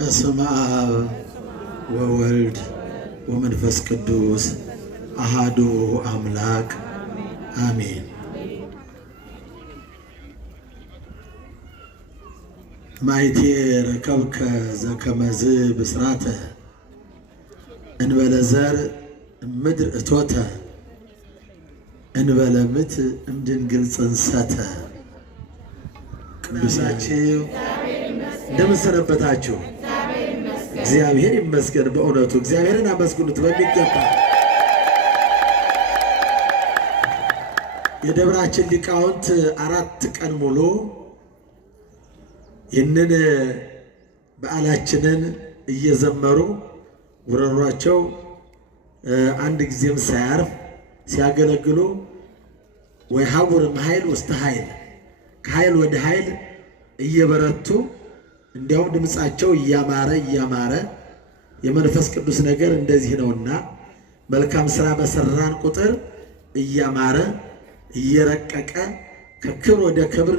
በስመ አብ ወወልድ ወመንፈስ ቅዱስ አሃዱ አምላክ አሜን። ማይቴ ረከብከ ዘከመዝ ብስራተ እንበለ ዘር ምድር እቶተ እንበለ ምት እምድንግል ጽንሰተ። ቅዱሳችሁ እንደምን ሰነበታችሁ? እግዚአብሔር ይመስገን። በእውነቱ እግዚአብሔርን አመስግኑት በሚገባ። የደብራችን ሊቃውንት 4 ቀን ሙሉ ይህንን በዓላችንን እየዘመሩ ጉሮሯቸው አንድ ጊዜም ሳያርፍ ሲያገለግሉ ወይ ሀቡርም ኃይል ውስጥ ኃይል ከኃይል ወደ ኃይል እየበረቱ እንዲያውም ድምፃቸው እያማረ የመንፈስ ቅዱስ ነገር እንደዚህ ነውና መልካም ስራ በሰራን ቁጥር እያማረ እየረቀቀ ከክብር ወደ ክብር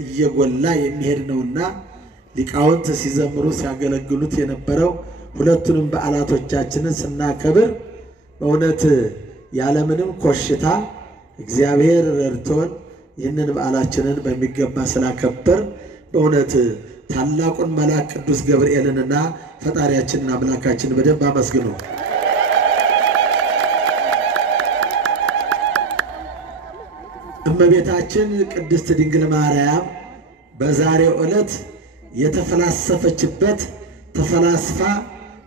እየጎላ የሚሄድ ነውና ሊቃውንት ሲዘምሩ ሲያገለግሉት የነበረው ሁለቱንም በዓላቶቻችንን ስናከብር በእውነት ያለምንም ኮሽታ እግዚአብሔር ረድቶን ይህንን በዓላችንን በሚገባ ስላከበር በእውነት ታላቁን መልአክ ቅዱስ ገብርኤልንና ፈጣሪያችንን አምላካችንን በደንብ አመስግኑ። እመቤታችን ቅድስት ድንግል ማርያም በዛሬው ዕለት የተፈላሰፈችበት ተፈላስፋ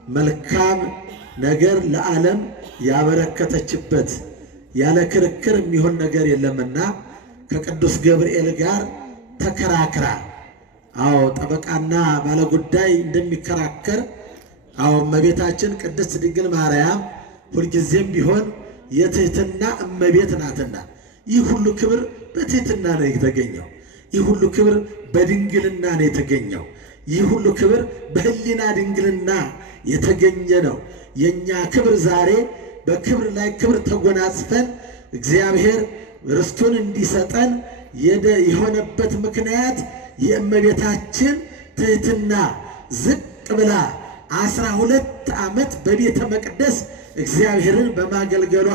መልካም ነገር ለዓለም ያበረከተችበት ያለ ክርክር የሚሆን ነገር የለምና ከቅዱስ ገብርኤል ጋር ተከራክራ ጠበቃና ባለጉዳይ እንደሚከራከር እመቤታችን ቅድስት ድንግል ማርያም ሁልጊዜም ቢሆን የትህትና እመቤት ናትና ይህ ሁሉ ክብር በትህትና ነው የተገኘው። ይህ ሁሉ ክብር በድንግልና ነው የተገኘው። ይህ ሁሉ ክብር በሕሊና ድንግልና የተገኘ ነው። የኛ ክብር ዛሬ በክብር ላይ ክብር ተጎናጽፈን እግዚአብሔር ርስቱን እንዲሰጠን የሆነበት ምክንያት የእመቤታችን ትህትና ዝቅ ብላ 12 ዓመት በቤተ መቅደስ እግዚአብሔርን በማገልገሏ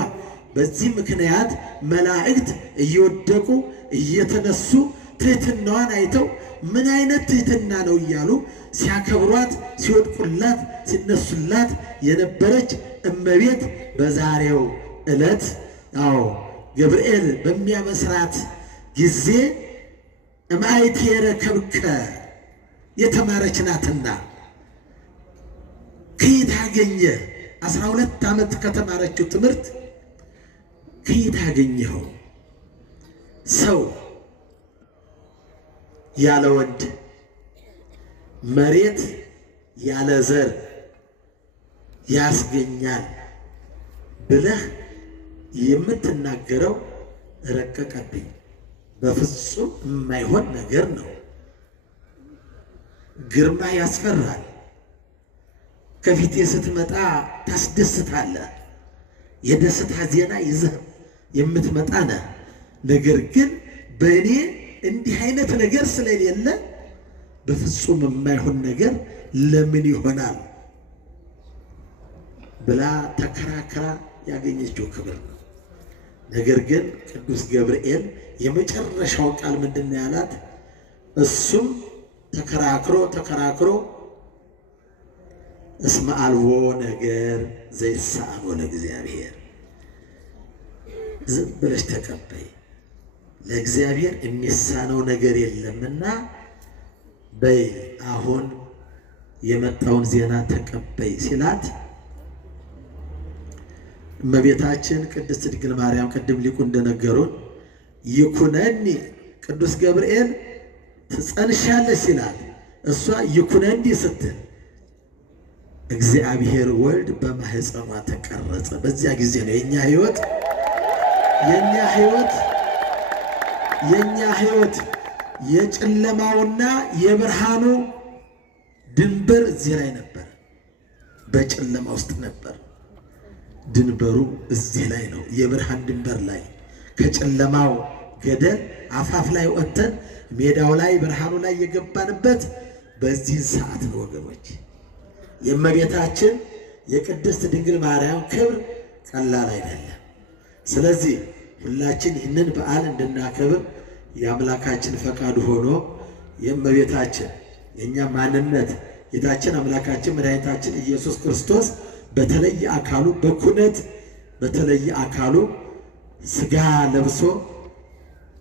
በዚህ ምክንያት መላእክት እየወደቁ እየተነሱ ትህትናዋን አይተው ምን አይነት ትህትና ነው እያሉ ሲያከብሯት ሲወድቁላት ሲነሱላት የነበረች እመቤት በዛሬው ዕለት ገብርኤል በሚያበስራት ጊዜ እምአይቴ ረከብከ የተማረች ናትና ከየት አገኘ? 12 ዓመት ከተማረችው ትምህርት ከየት አገኘኸው? ሰው ያለ ወንድ መሬት ያለ ዘር ያስገኛል ብለህ የምትናገረው ረቀቀብኝ። በፍጹም የማይሆን ነገር ነው። ግርማ ያስፈራል። ከፊቴ ስትመጣ ታስደስታለህ። የደስታ ዜና ይዘህ የምትመጣ ነህ። ነገር ግን በእኔ እንዲህ አይነት ነገር ስለሌለ በፍጹም የማይሆን ነገር ለምን ይሆናል ብላ ተከራክራ ያገኘችው ክብር ነው። ነገር ግን ቅዱስ ገብርኤል የመጨረሻው ቃል ምንድን ነው ያላት? እሱም ተከራክሮ እስመ አልቦ ነገር ዘይሳኖ ለእግዚአብሔር፣ ዝም ብለሽ ተቀበይ፣ ለእግዚአብሔር የሚሳነው ነገር የለምና በይ አሁን የመጣውን ዜና ተቀበይ ሲላት እመቤታችን ቅድስት ድንግል ማርያም ቅድም ሊቁ እንደነገሩን ይኩነኒ ቅዱስ ገብርኤል ትጸንሻለሽ ሲላት እሷ ይኩነኒ ስትል እግዚአብሔር ወልድ በማህፀኗ ተቀረጸ። በዚያ ጊዜ ነው የኛ ህይወት የጨለማውና የብርሃኑ ድንበር እዚህ ላይ ነበር። በጨለማ ውስጥ ነበር። ድንበሩ እዚህ ላይ ነው። የብርሃን ድንበር ላይ ከጨለማው ገደል አፋፍ ላይ ወጥተን ሜዳው ላይ ብርሃኑ ላይ የገባንበት በዚህ ሰዓት ነው ወገኖች። የእመቤታችን የቅድስት ድንግል ማርያም ክብር ቀላል አይደለም። ስለዚህ ሁላችን ይህንን በዓል እንድናከብር የአምላካችን ፈቃዱ ሆኖ የእመቤታችን የእኛ ማንነት ጌታችን አምላካችን መድኃኒታችን ኢየሱስ ክርስቶስ በተለየ አካሉ በኩነት በተለየ አካሉ ሥጋ ለብሶ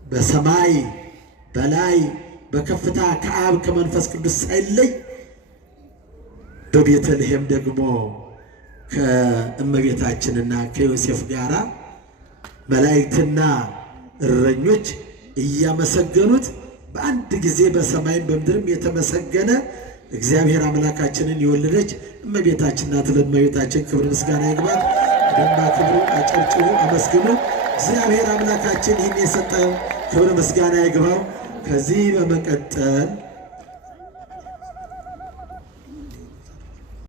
በሰማይ በላይ በከፍታ ከአብ ከመንፈስ ቅዱስ ሳይለይ በቤተልሔም ደግሞ ከእመቤታችንና ከዮሴፍ ጋር መላእክትና እረኞች እያመሰገኑት በአንድ ጊዜ በሰማይም በምድርም የተመሰገነ እግዚአብሔር አምላካችንን የወለደች እመቤታችን ናት። ለእመቤታችን ክብር ምስጋና ይግባት። ደማ ክብሩ አጨብጭቡ፣ አመስግኑ። እግዚአብሔር አምላካችን ይህን የሰጠው ክብር ምስጋና ይግባው። ከዚህ በመቀጠል